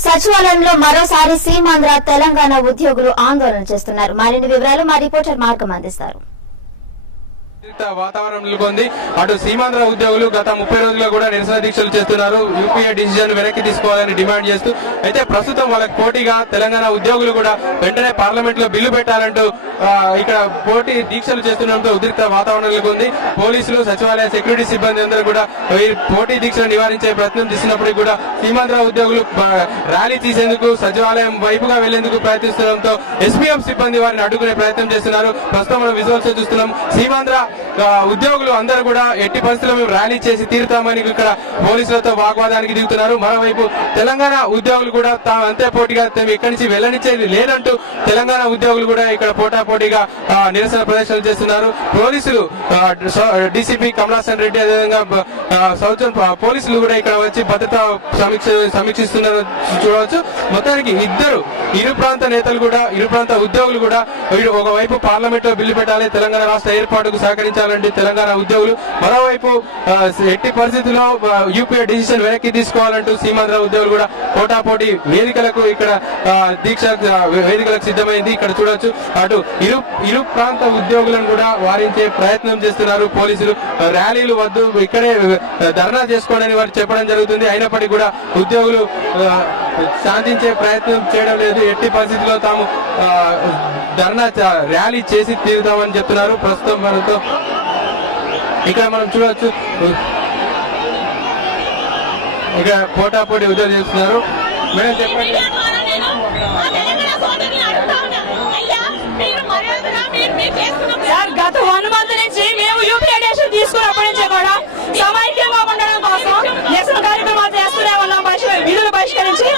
సచివాలయంలో మరోసారి సీమాంధ్ర తెలంగాణ ఉద్యోగులు ఆందోళన చేస్తున్నారు. మరిన్ని వివరాలు మా రిపోర్టర్ మార్గం అందిస్తారు. వాతావరణం నెలకొంది. అటు సీమాంధ్ర ఉద్యోగులు గత 30 రోజులుగా కూడా నిరసన దీక్షలు చేస్తున్నారు. యూపీఏ డిసిజన్ వెనక్కి తీసుకోవాలని డిమాండ్ చేస్తూ అయితే ప్రస్తుతం వాళ్ళకి పోటీగా తెలంగాణ ఉద్యోగులు కూడా వెంటనే పార్లమెంట్ లో బిల్లు పెట్టాలంటూ ఇక్కడ పోటీ దీక్షలు చేస్తుండటంతో ఉద్రిక్త వాతావరణం నెలకొంది. పోలీసులు, సచివాలయ సెక్యూరిటీ సిబ్బంది అందరూ కూడా ఈ పోటీ దీక్షలు నివారించే ప్రయత్నం చేస్తున్నప్పటికీ కూడా సీమాంధ్ర ఉద్యోగులు ర్యాలీ తీసేందుకు సచివాలయం వైపుగా వెళ్లేందుకు ప్రయత్నిస్తుండటంతో ఎస్పీఎఫ్ సిబ్బంది వారిని అడ్డుకునే ప్రయత్నం చేస్తున్నారు. ప్రస్తుతం మనం విజువల్స్ చూస్తున్నాం. సీమాంధ్ర ఉద్యోగులు అందరూ కూడా ఎట్టి పరిస్థితుల్లో మేము ర్యాలీ చేసి తీరుతామని ఇక్కడ పోలీసులతో వాగ్వాదానికి దిగుతున్నారు. మరోవైపు తెలంగాణ ఉద్యోగులు కూడా అంతే పోటీగా ఇక్కడి నుంచి వెళ్లనిచ్చేది లేదంటూ తెలంగాణ ఉద్యోగులు కూడా ఇక్కడ పోటాపోటీగా నిరసన ప్రదర్శనలు చేస్తున్నారు. పోలీసులు డీసీపీ కమలాసన్ రెడ్డి అదేవిధంగా సౌత్ పోలీసులు కూడా ఇక్కడ వచ్చి భద్రతా సమీక్షిస్తున్నారు చూడవచ్చు. మొత్తానికి ఇరు ప్రాంత నేతలు కూడా, ఇరు ప్రాంత ఉద్యోగులు కూడా ఒకవైపు పార్లమెంట్ లో బిల్లు పెట్టాలి, తెలంగాణ రాష్ట్ర ఏర్పాటుకు సహకరించాలంటే తెలంగాణ ఉద్యోగులు, మరోవైపు ఎట్టి పరిస్థితుల్లో యూపీఏ డిసిషన్ వెనక్కి తీసుకోవాలంటూ సీమాంధ్ర ఉద్యోగులు కూడా పోటాపోటీ వేదికలకు ఇక్కడ దీక్ష వేదికలకు సిద్ధమైంది. ఇక్కడ చూడొచ్చు అటు ఇరు ప్రాంత ఉద్యోగులను కూడా వారించే ప్రయత్నం చేస్తున్నారు పోలీసులు. ర్యాలీలు వద్దు, ఇక్కడే ధర్నా చేసుకోండి అని వారు చెప్పడం జరుగుతుంది. అయినప్పటికీ కూడా ఉద్యోగులు శాంతించే ప్రయత్నం చేయడం లేదు. ఎట్టి పరిస్థితుల్లో తాము ధర్నా ర్యాలీ చేసి తీరుతామని చెప్తున్నారు. ప్రస్తుతం మనతో ఇక్కడ మనం చూడవచ్చు ఇక్కడ పోటాపోటీ ఉద్యోగం చేస్తున్నారు. మేడం చెప్పండి. గత 1 మంత్ నుంచి మేము యూపీఏ డెసిషన్ తీసుకున్నప్పటి నుంచి కూడా సమైక్యంగా ఉండడం కోసం నిరసన కార్యక్రమాలు చేస్తూనే ఉన్నాం. విధులు బహిష్కరించి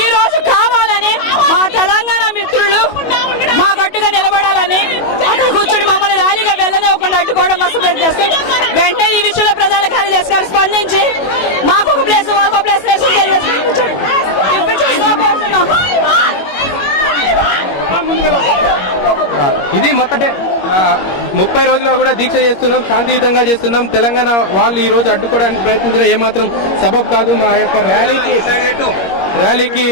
ఈ రోజు కావాలని మా తెలంగాణ మిత్రులు మా గట్టుగా నిలబడాలని అక్కడ కూర్చొని మమ్మల్ని ర్యాలీగా వెళ్ళనివ్వకుండా అడ్డుకోవడం కోసం ప్రయత్నిస్తాం. వెంటనే ఈ విషయంలో ప్రధాన కార్యదర్శి గారు స్పందించి మాకు ఒక ప్లేస్ ఇది మొదటి 30 రోజుల్లో కూడా దీక్ష చేస్తున్నాం, శాంతియుతంగా చేస్తున్నాం. తెలంగాణ వాళ్ళు ఈ రోజు అడ్డుకోవడానికి ప్రయత్నించడం ఏమాత్రం సబబు కాదు. మా యొక్క ర్యాలీకి